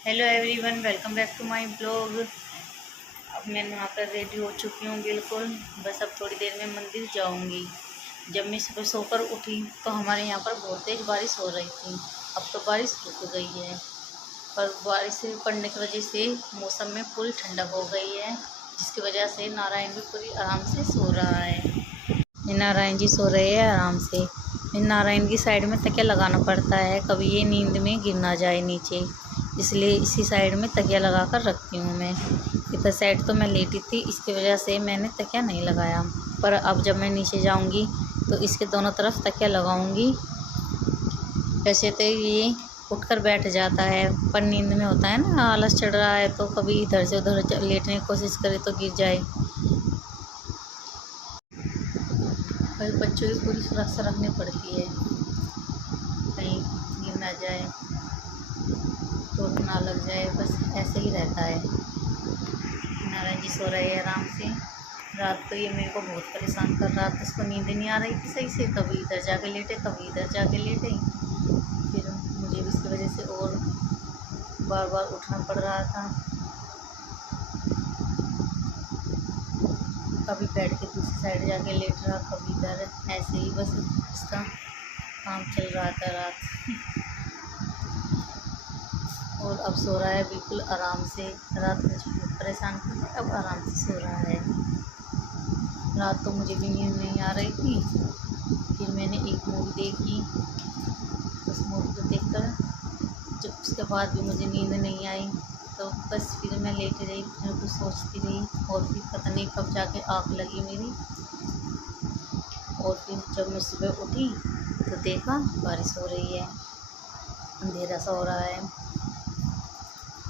Hello everyone, welcome back to my blog. अब मैं नहाकर रेडी हो चुकी हूँ बिल्कुल। बस अब थोड़ी देर में मंदिर जाऊँगी। जब मैं सुबह सोकर उठी तो हमारे यहाँ पर बहुत तेज़ बारिश हो रही थी। अब तो बारिश रुक गई है, पर बारिश पड़ने की वजह से मौसम में पूरी ठंडक हो गई है, जिसकी वजह से नारायण भी पूरी आराम से सो रहा है। ये नारायण जी सो रहे हैं आराम से। इन नारायण की साइड में तकिया लगाना पड़ता है, कभी ये नींद में गिर ना जाए नीचे, इसलिए इसी साइड में तकिया लगा कर रखती हूँ मैं। इधर साइड तो मैं लेटी थी, इसकी वजह से मैंने तकिया नहीं लगाया, पर अब जब मैं नीचे जाऊँगी तो इसके दोनों तरफ तकिया लगाऊँगी। वैसे तो ये उठकर बैठ जाता है, पर नींद में होता है ना, आलस चढ़ रहा है तो कभी इधर से उधर लेटने की कोशिश करे तो गिर जाए। पर बच्चों की पूरी सुरक्षा रखनी पड़ती है, कहीं गिर ना जाए, चोट ना लग जाए, बस ऐसे ही रहता है। नारायण जी सो रहे हैं आराम से। रात तो ये मेरे को बहुत परेशान कर रहा था, उसको नींद नहीं आ रही थी सही से, कभी इधर जाके लेटे कभी इधर जाके लेटे। फिर मुझे भी इसकी वजह से और बार बार उठना पड़ रहा था। कभी बेड के दूसरी साइड जाके लेट रहा, कभी इधर, ऐसे ही बस इसका काम चल रहा था रात। और अब सो रहा है बिल्कुल आराम से। रात में मुझे बहुत परेशान कर रहा है, अब आराम से सो रहा है। रात तो मुझे भी नींद नहीं आ रही थी, फिर मैंने एक मूवी देखी। उस मूवी को देखकर जब उसके बाद भी मुझे नींद नहीं आई, तो बस फिर मैं लेटी रही, फिर कुछ सोचती रही, और फिर पता नहीं कब जाके आँख लगी मेरी। और फिर जब मैं सुबह उठी तो देखा बारिश हो रही है, अंधेरा सा हो रहा है।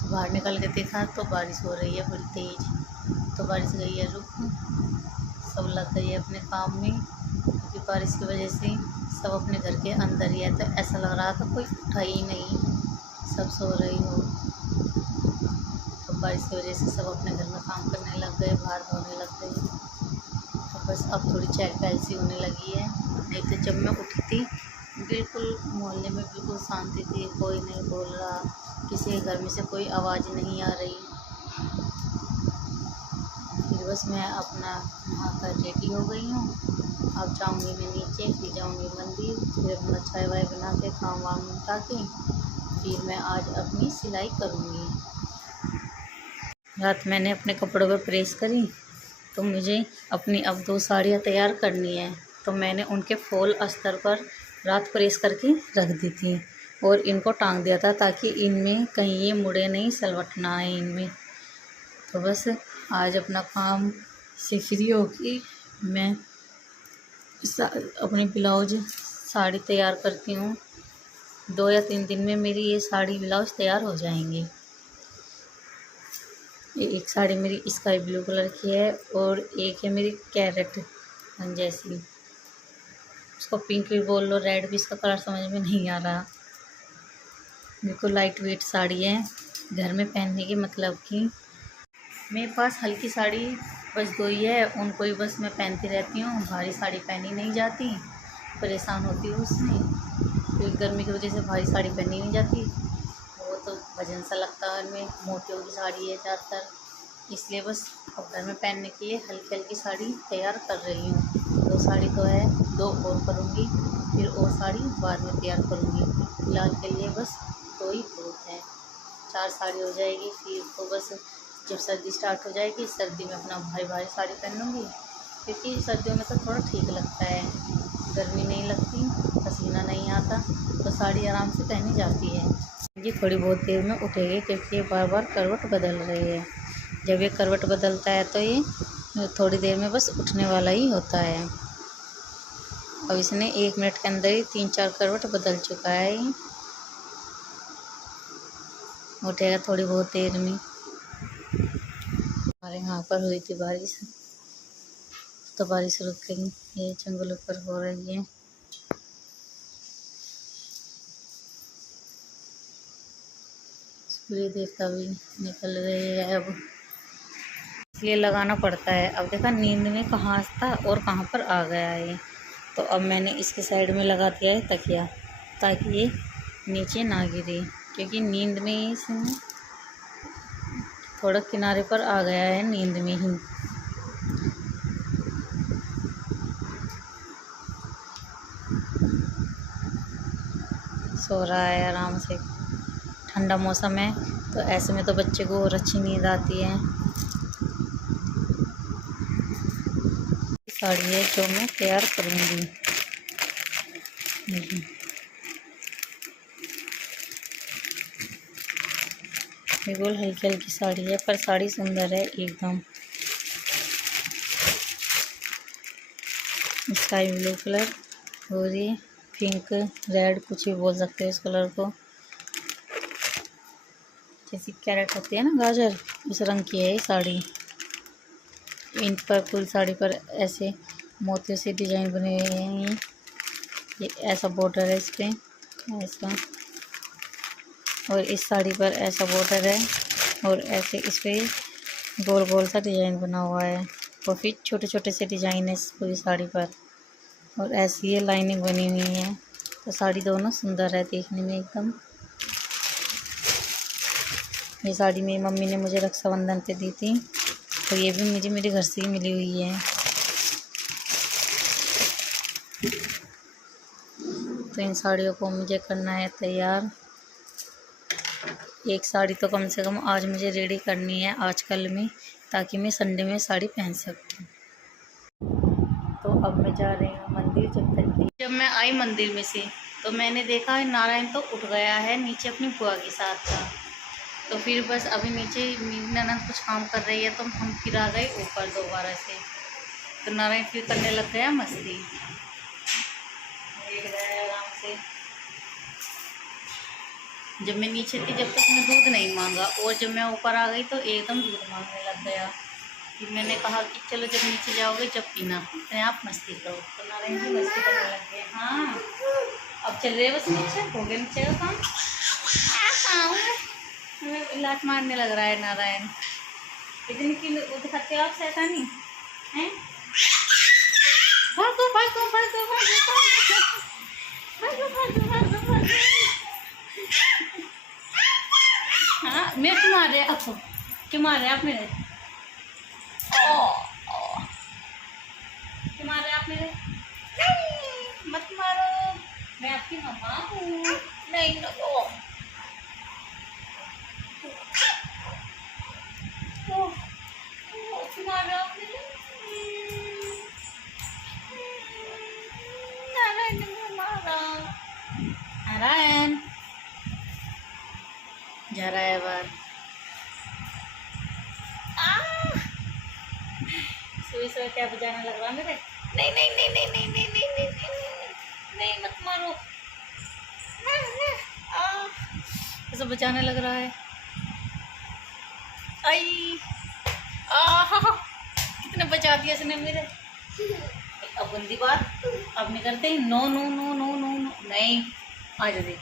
बाहर निकल के देखा तो बारिश हो रही है बड़ी तेज़। तो बारिश गई है रुक, सब लग गई है अपने काम में, क्योंकि बारिश की वजह से सब अपने घर के अंदर ही है, तो ऐसा लग रहा था कोई उठा ही नहीं, सब सो रही हो। तो बारिश की वजह से सब अपने घर में काम करने लग गए, बाहर धोने लग गए। तो बस अब थोड़ी चहल पहल सी होने लगी है। नहीं तो जब मैं उठी थी बिल्कुल मोहल्ले में बिल्कुल शांति थी, कोई नहीं बोल रहा, किसी के घर में से कोई आवाज़ नहीं आ रही। फिर बस मैं अपना नहाकर रेडी हो गई हूँ। अब जाऊँगी मैं नीचे, फिर जाऊँगी मंदिर, फिर अपना चाय वाय बना के काम वाम निपटा के फिर मैं आज अपनी सिलाई करूँगी। रात मैंने अपने कपड़ों पर प्रेस करी, तो मुझे अपनी अब 2 साड़ियाँ तैयार करनी है, तो मैंने उनके फॉल अस्तर पर रात प्रेस करके रख दी थी और इनको टांग दिया था, ताकि इनमें कहीं ये मुड़े नहीं, सलवट ना आए इनमें। तो बस आज अपना काम से फ्री होके मैं अपनी ब्लाउज साड़ी तैयार करती हूँ। 2 या 3 दिन में मेरी ये साड़ी ब्लाउज तैयार हो जाएंगी। ये एक साड़ी मेरी स्काई ब्लू कलर की है और एक है मेरी कैरेट जैसी, उसको पिंक भी बोल लो, रेड भी, इसका कलर समझ में नहीं आ रहा। बिल्कुल लाइट वेट साड़ी है, घर में पहनने की, मतलब कि मेरे पास हल्की साड़ी बस 2 ही है, उनको ही बस मैं पहनती रहती हूँ। भारी साड़ी पहनी नहीं जाती, परेशान होती हूँ उसमें, क्योंकि गर्मी की वजह से भारी साड़ी पहनी नहीं जाती, वो तो वजन सा लगता है उनमें। मोतियों की साड़ी है ज़्यादातर, इसलिए बस अब घर में पहनने के लिए हल्की हल्की साड़ी तैयार कर रही हूँ। 2 साड़ी तो है, 2 और करूँगी, फिर और साड़ी बाद में तैयार करूँगी। फिलहाल के लिए बस 2 ही बहुत हैं, 4 साड़ी हो जाएगी। फिर तो बस जब सर्दी स्टार्ट हो जाएगी, सर्दी में अपना भारी भारी साड़ी पहन लूँगी, क्योंकि सर्दियों में तो थोड़ा ठीक लगता है, गर्मी नहीं लगती, पसीना नहीं आता, तो साड़ी आराम से पहनी जाती है। ये थोड़ी बहुत देर में उठेगी, क्योंकि ये बार बार करवट बदल रही है। जब ये करवट बदलता है तो ये थोड़ी देर में बस उठने वाला ही होता है। अब इसने 1 मिनट के अंदर ही 3-4 करवट बदल चुका है। ये उठेगा थोड़ी बहुत देर में। हमारे यहाँ पर हुई थी बारिश, तो बारिश रुक गई, ये जंगलों पर हो रही है। सूर्य देवता भी निकल रहे हैं अब, इसलिए लगाना पड़ता है। अब देखा नींद में कहाँ था और कहाँ पर आ गया है। तो अब मैंने इसके साइड में लगा दिया है तकिया, ताकि ये नीचे ना गिरे, क्योंकि नींद में ही इसमें थोड़ा किनारे पर आ गया है नींद में ही। सो रहा है आराम से। ठंडा मौसम है तो ऐसे में तो बच्चे को और अच्छी नींद आती है। साड़ी है जो मैं तैयार करूँगी। बिल्कुल हल्की हल्की साड़ी है पर साड़ी सुंदर है एकदम। स्काई ब्लू कलर और ये पिंक रेड कुछ भी बोल सकते हो इस कलर को। जैसी कैरेट होती है ना गाजर, उस रंग की है ये साड़ी। इन पर फुल साड़ी पर ऐसे मोतियों से डिजाइन बने हुए हैं। ये ऐसा बॉर्डर है इस पे ऐसा, और इस साड़ी पर ऐसा बॉर्डर है और ऐसे इस पे गोल गोल सा डिजाइन बना हुआ है और फिर छोटे छोटे से डिजाइन है इस पूरी साड़ी पर, और ऐसी ये लाइनिंग बनी हुई है। तो साड़ी दोनों सुंदर है देखने में एकदम। ये साड़ी मेरी मम्मी ने मुझे रक्षाबंधन पे दी थी और ये भी मुझे मेरे घर से ही मिली हुई है। तो इन साड़ियों को मुझे करना है तैयार। एक साड़ी तो कम से कम आज मुझे रेडी करनी है आजकल में, ताकि मैं संडे में साड़ी पहन सकूँ। तो अब मैं जा रही हूँ मंदिर। जब मैं आई मंदिर में से तो मैंने देखा नारायण तो उठ गया है नीचे अपनी बुआ के साथ था। तो फिर बस अभी नीचे ननद कुछ काम कर रही है तो हम फिर आ गए ऊपर दोबारा से। तो नारायण फिर करने लग गया मस्ती, लेट गया आराम से। जब मैं नीचे थी जब तक मैं दूध नहीं मांगा, और जब मैं ऊपर आ गई तो एकदम दूध मांगने लग गया। फिर मैंने कहा कि चलो जब नीचे जाओगे जब पीना, अपने आप मस्ती करो। तो नारायण भी मस्ती करने लग गए। हाँ अब चल रहे बस नीचे, हो गया नीचे का काम। लात मारने लग रहा है नारायण। इतनी की दिखाते हो आप शैतानी हैं? भागो भागो भागो भागो भागो भागो भागो भागो। हाँ मेरे को मार रहे आपको, क्यों मार रहे आप मेरे? क्यों मार रहे आप मेरे? मत मारो, मैं आपकी मम्मा हूँ। नहीं नो नारायण जा रहा है बाहर। सुबह सुबह क्या बजाने लग रहा मेरे? नहीं नहीं नहीं नहीं नहीं नहीं नहीं नहीं नहीं नहीं मत मारो। ऐसा बजाने लग रहा है। आई कितने बचा दिया इसने मेरे। अब गंदी बात अब नहीं करते। No no no no no no नहीं। आ जाते।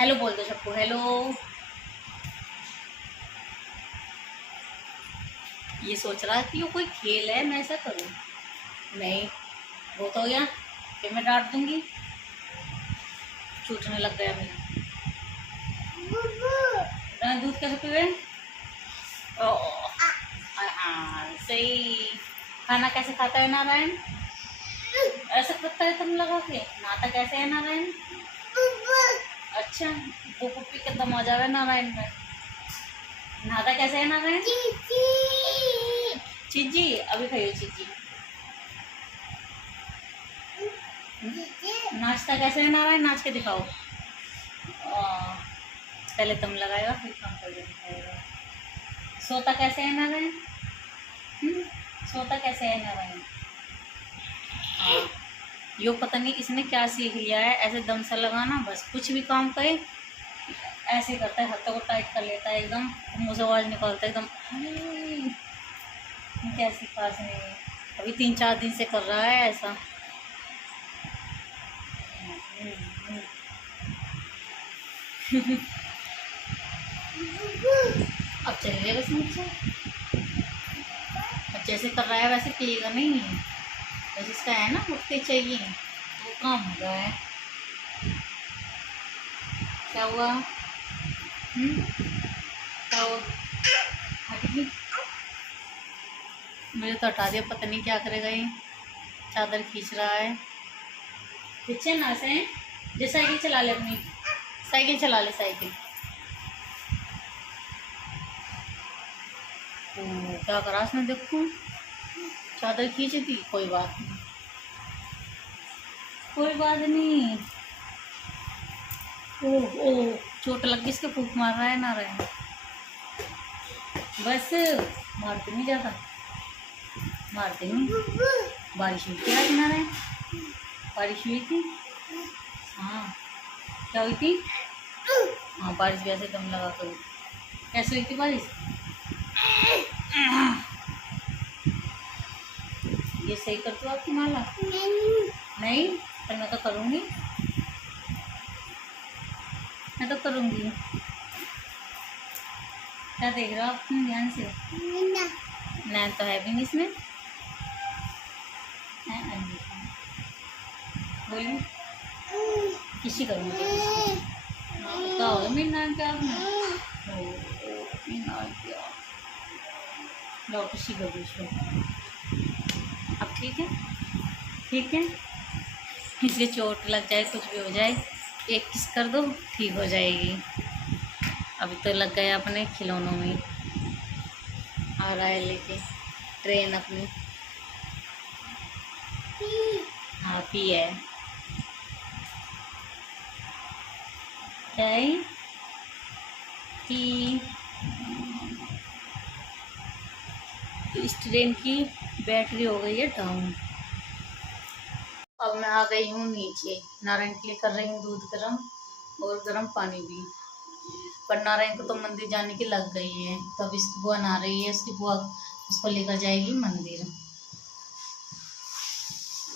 हेलो बोल दो सबको, हेलो। ये सोच रहा है कि ये कोई खेल है मैं ऐसा करूं। नहीं बहुत हो गया, फिर मैं डांट दूंगी। छूटने लग गया मेरा। दूध कैसे पीवे? सही। खाना कैसे खाता है नारायण? ऐसा करता है तुम लगा के? नाता कैसे है नारायण? अच्छा वो पुप्पी के दम आ जावे नारायण में। नाता कैसे है नारायण? चीजी अभी खाइयो चीजी। नाचता कैसे है नारायण? नाच के दिखाओ। पहले तुम लगाएगा फिर काम कर दिखाएगा। सोता कैसे है नारायण? सोता कैसे है नारायण? हाँ यो पता नहीं इसने क्या सीख लिया है, ऐसे दम से लगाना, बस कुछ भी काम करे ऐसे करता है, हाथों को टाइट कर लेता है एकदम, मुँह से आवाज़ निकालता है एकदम। क्या सीखा इसने? अभी 3-4 दिन से कर रहा है ऐसा। अब चलिए बस मुझसे। अब जैसे कर रहा है वैसे पिएगा नहीं, बस इसका है ना उठते चाहिए, वो काम हो रहा है। क्या हुआ? क्या हुआ? हटेगी। मुझे तो हटा दिया, पता नहीं क्या करेगा ये। चादर खींच रहा है। पीछे ना से जो साइकिल चला ले, अपनी साइकिल चला ले, साइकिल। ओ क्या करा उसने, देखो चादर खींची थी। कोई बात नहीं, कोई बात नहीं। ओ ओ चोट लग गई इसके, फूक मार रहा है ना रहा है। बस मारते नहीं ज़्यादा, मारते नहीं। बारिश हुई थी आज ना रहे, बारिश हुई थी। हाँ क्या हुई थी? हाँ बारिश वैसे दम लगा कर। कैसे हुई थी बारिश? ये सही कर दो आपकी माला। नहीं पर मैं तो करूँगी, मैं तो करूँगी। क्या देख रहे हो आप ध्यान से? नैन तो है भी नहीं इसमें। बोलिए किसी करूँगी क्या होगा मेरी नाम क्या आपने? लो किसी कर दूसरो। अब ठीक है, ठीक है। इसलिए चोट लग जाए कुछ भी हो जाए, एक किस कर दो ठीक हो जाएगी। अभी तो लग गया अपने खिलौनों में। आ रहा है लेके ट्रेन अपनी। हाँ पी है क्या है कि इस ट्रेन की बैटरी हो गई है डाउन। अब मैं आ गई हूँ नीचे। नारायण के लिए कर रही हूँ दूध गर्म और गर्म पानी भी। पर नारायण को तो मंदिर जाने की लग गई है, तब इसकी बुआ नहा रही है। उसकी बुआ उसको लेकर जाएगी मंदिर।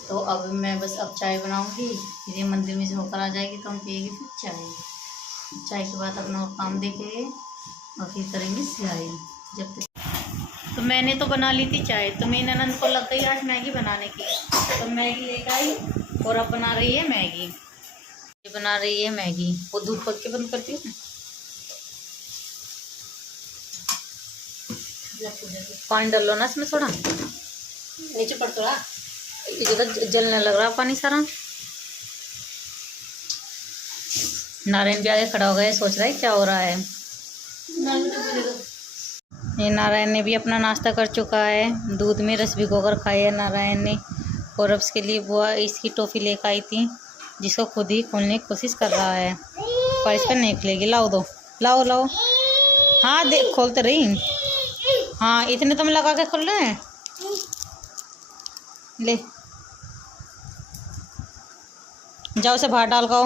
तो अब मैं बस अब चाय बनाऊंगी, फिर ये मंदिर में से होकर आ जाएगी तो हम पिएंगे फिर चाय। चाय के बाद अपना और काम देखेंगे और फिर करेंगे सिलाई। जब तक तो मैंने तो बना ली थी चाय, तो मेरी ननद को लग गई आज मैगी बनाने की, तो मैगी लेकर आई और अब बना रही है मैगी। ये बना रही है मैगी। वो दूध पक के बंद करती है। पानी डालो ना इसमें थोड़ा, नीचे पड़ थोड़ा, जगह जलने लग रहा पानी सारा। नारायण भी आगे खड़ा हो गया, सोच रहा है क्या हो रहा है। ये नारायण ने भी अपना नाश्ता कर चुका है। दूध में रस भिगोकर खाया है नारायण ने। और अब इसके लिए बुआ इसकी टॉफ़ी लेकर आई थी, जिसको खुद ही खोलने की कोशिश कर रहा है, पर इस पर नहीं खुलेगी। लाओ दो, लाओ लाओ। हाँ देख खोलते रही। हाँ इतने तुम लगा के खोल रहे हैं। ले जाओ उसे बाहर डाल खाओ,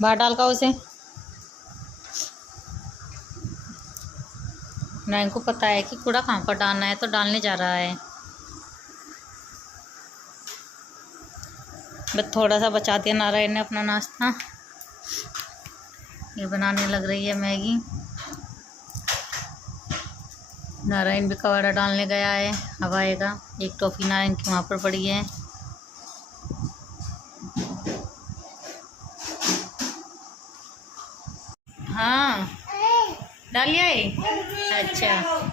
बाहर डाल खाओ उसे। नारायण को पता है कि कूड़ा कहाँ पर डालना है, तो डालने जा रहा है। बस थोड़ा सा बचा दिया नारायण ने अपना नाश्ता। ये बनाने लग रही है मैगी। नारायण भी कवाड़ा डालने गया है, अब आएगा। एक टॉफ़ी नारायण की वहाँ पर पड़ी है। हाँ डालिए। अच्छा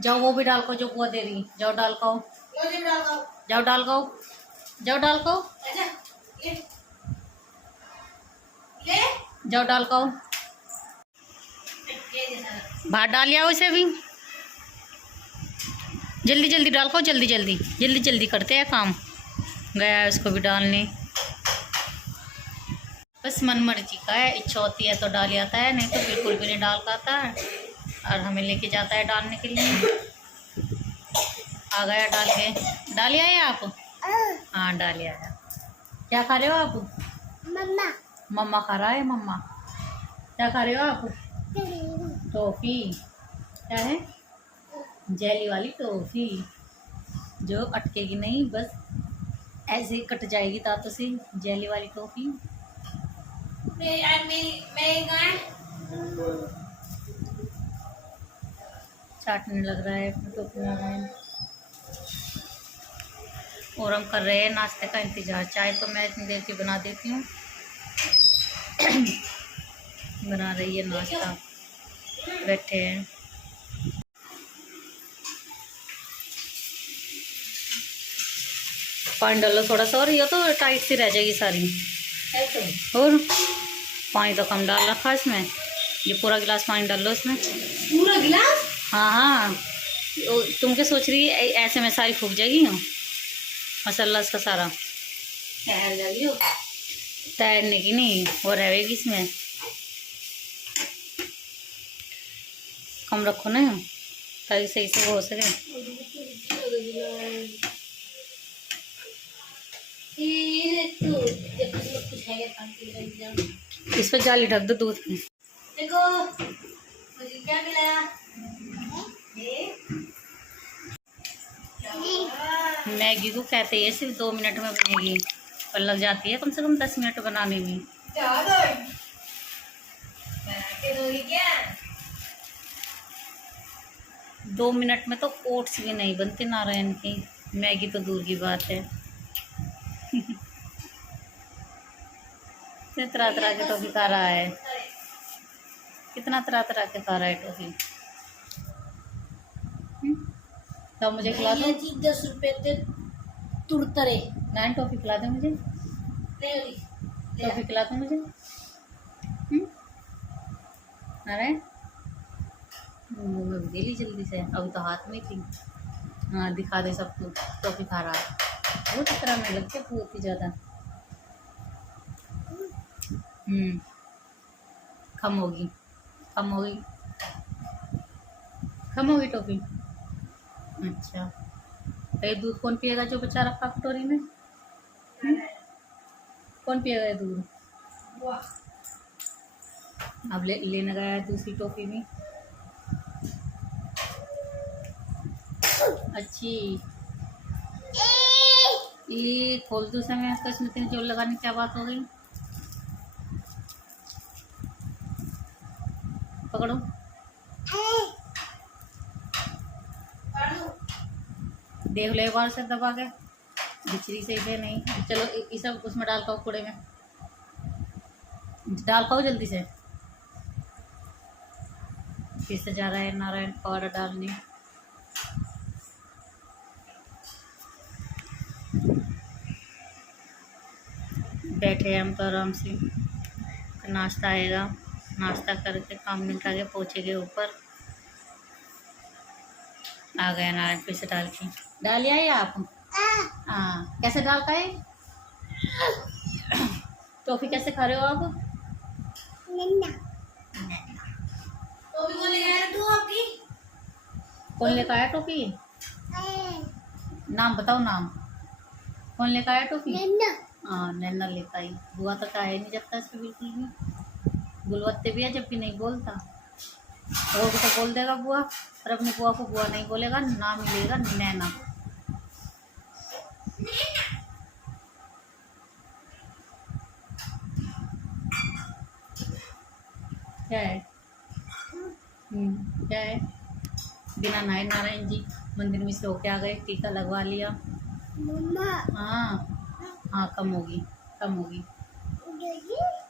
जाओ वो भी डाल को, जो बुआ दे रही। जाओ डाल को, जाओ डाल को, जाओ डाल को, जाओ डाल को। बाहर डालिया उसे भी। जल्दी जल्दी डाल को, जल्दी जल्दी जल्दी जल्दी करते हैं काम। गया है उसको भी डालने। बस मन मर्जी का है, इच्छा होती है तो डाल आता है, नहीं तो बिल्कुल भी नहीं डाल पाता है। और हमें लेके जाता है डालने के लिए। आ गया डाल के। डाल आए आप? हाँ डाल आया। क्या खा रहे हो आप? मम्मा। मम्मा खा रहा है। मम्मा क्या खा रहे हो आप? टॉफ़ी। क्या है? जेली वाली टॉफ़ी, जो अटकेगी नहीं, बस ऐसे ही कट जाएगी दांतों से। जेली वाली टॉफ़ी। चाटने लग रहा है टोपी में। और हम कर रहे हैं नाश्ते का इंतज़ार। चाय तो मैं इतनी देर की बना देती हूँ। बना रही है नाश्ता, बैठे हैं। पानी डालो थोड़ा सा, और ये तो टाइट सी रह जाएगी सारी। और पानी तो कम डाल रखा इसमें, ये पूरा गिलास पानी डाल लो इसमें। पूरा गिलास? हाँ हाँ, तुम क्या सोच रही है ऐसे में सारी फूक जाएगी मसाला इसका सारा? तैर जाएगी वो। तैरने की नहीं, वो रहेगी इसमें। कम रखो ना ताकि सही से वो हो सके। इस पर जाली ढक दो दूध में। देखो मुझे क्या मिला। मैगी को कहते हैं सिर्फ 2 मिनट में बनेगी, पर लग जाती है कम से कम 10 मिनट बनाने में। क्या 2 मिनट में तो ओट्स भी नहीं बनते नारायण की, मैगी तो दूर की बात है। कितने तरह तरह के टॉफी खा रहा है, कितना तरह तरह के खा रहा है टॉफी। तो मुझे खिला दो। 10 रुपए ते तुड़तरे। नान टॉफी खिला दे मुझे, टॉफी खिला दो मुझे। नारायण मुँह में दे ली जल्दी से, अभी तो हाथ में थी। हाँ दिखा दे सबको, टॉफी खा रहा है। बहुत तरह में लगती है बहुत ही ज़्यादा। कम होगी, कम होगी, कम होगी टॉफी। अच्छा ये दूध कौन पिएगा जो बचा रखा कटोरी में? कौन पिएगा ये दूध? अब लेने गया है दूसरी टॉफी में। अच्छी ये खोल दो समय तो इसमें तेरे जोर लगाने क्या बात हो गई? पकड़ो, देख लो एक बार से दबा के, बिचरी से इसे नहीं। चलो ये सब उसमें डाल पाओ, कूड़े में डाल पाओ जल्दी से। फिर से जा रहा है नारायण पाउडर डालने। बैठे हम तो आराम से, नाश्ता आएगा, नाश्ता करके काम निपटा के पहुँचेंगे ऊपर। आ गया नारायण फिर से डाल के। डाल आए आप? हाँ कैसे डालता है? टॉफी कैसे खा रहे हो आप? कौन लेकर आया टॉफी? नाम बताओ, नाम कौन लेकर आया टॉफी? हाँ नैना लेकर आई। बुआ तो आया नहीं जब तक इसको बिल्कुल भी। गुलवत्ते भी है जब भी नहीं बोलता, वो भी तो बोल देगा बुआ, पर अपनी बुआ को बुआ नहीं बोलेगा, नाम मिलेगा नैना। क्या है? क्या है? बिना नहाए नारायण जी मंदिर में से होके आ गए, टीका लगवा लिया। हाँ हाँ कम होगी, कम होगी।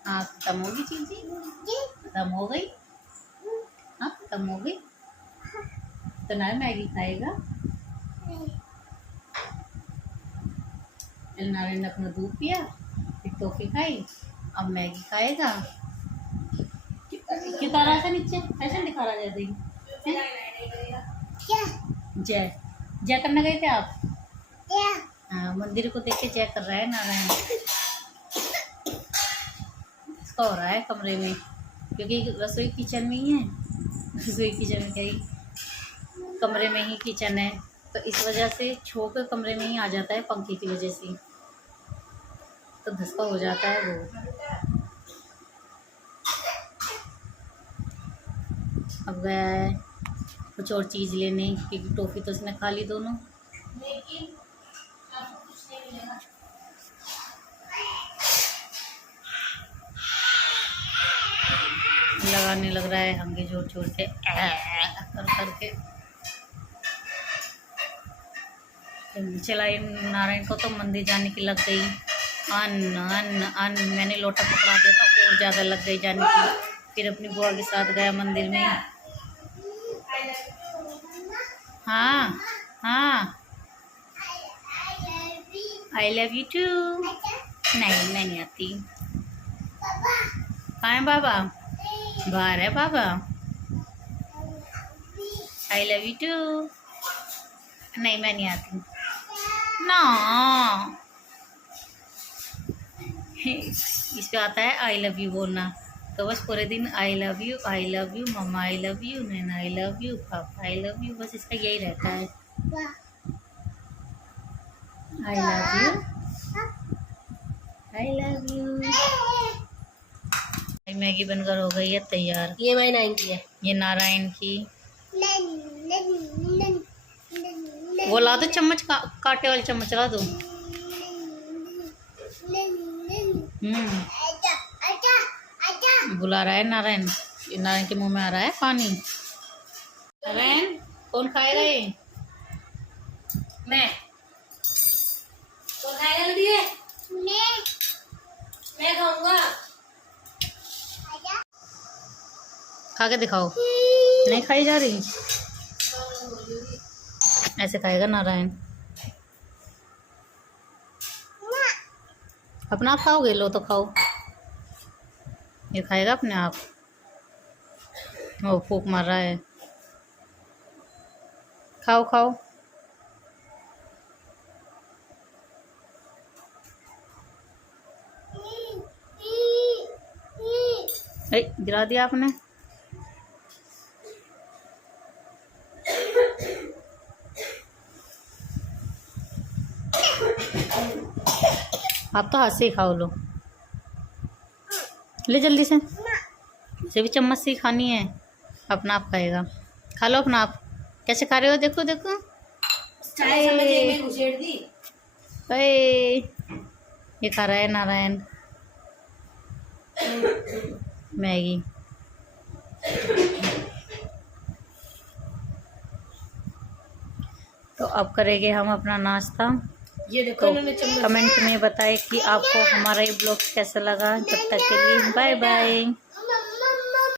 हाँ कम होगी चीज़ी, कम हो गई। हाँ कम हो गई तो ना मैगी खाएगा। नारायण ने अपना दूध पिया, फिर टॉफी खाई, अब मैगी खाएगा। क्यों तारा ऐसा नीचे ऐसे दिखा रहा है? जय जय करने गए थे आप? हाँ मंदिर को देख के जय कर रहा है नारायण। इसका हो रहा है कमरे में, क्योंकि रसोई किचन में ही है। रसोई किचन में क्या ही, कमरे में ही किचन है, तो इस वजह से छोड़ कमरे में ही आ जाता है पंखे की वजह से, तो धसका हो जाता है वो। अब गया है कुछ और चीज़ लेने, क्योंकि टॉफ़ी तो उसने खा ली दोनों। लेकिन आपको कुछ नहीं मिलेगा। लगाने लग रहा है हंगे जोर जोर से कर करके। चलाई नारायण को तो मंदिर जाने की लग गई। अन्न अन्न अन्न, मैंने लोटा पकड़ा दिया था और ज़्यादा लग गई जाने की। फिर अपनी बुआ के साथ गया मंदिर में। हाँ हाँ आई लव यू टू। नहीं मैं नहीं आती। कहाँ है बाबा? बाहर है बाबा। I love you too. नहीं मैं नहीं आती ना। इस पे आता है आई लव यू बोलना, तो बस पूरे दिन I love you mumma, I love you Naina, I love you papa, I love you, बस इसका यही रहता है। I love you, I love you. Maggi बनकर हो गई है तैयार। ये मैंने नाइन की है। ये नारायण की। वो ला दो चम्मच, कांटे वाली चम्मच ला दो। बुला रहा है नारायण। नारायण के मुंह में आ रहा है पानी। नारायण कौन खाएगा ये? मैं। कौन खाएगा लड़ी है? मैं खाऊंगा। खा के दिखाओ। नहीं खाई जा रही? ऐसे खाएगा नारायण। अपना आप खाओगे? लो तो खाओ। ये खाएगा अपने आप। वो फूंक मार रहा है। खाओ खाओ। गिरा दिया आपने। आप तो हाथ से ही खाओ। लो ले जल्दी से। इसे भी चम्मच से ही खानी है। अपना आप खाएगा। खा लो अपना आप। कैसे खा रहे हो? देखो देखो। ये खा रहा है नारायण मैगी। तो अब करेंगे हम अपना नाश्ता। ये देखो तो कमेंट में बताएं कि आपको हमारा ये ब्लॉग कैसा लगा। तब तक के लिए बाय बाय।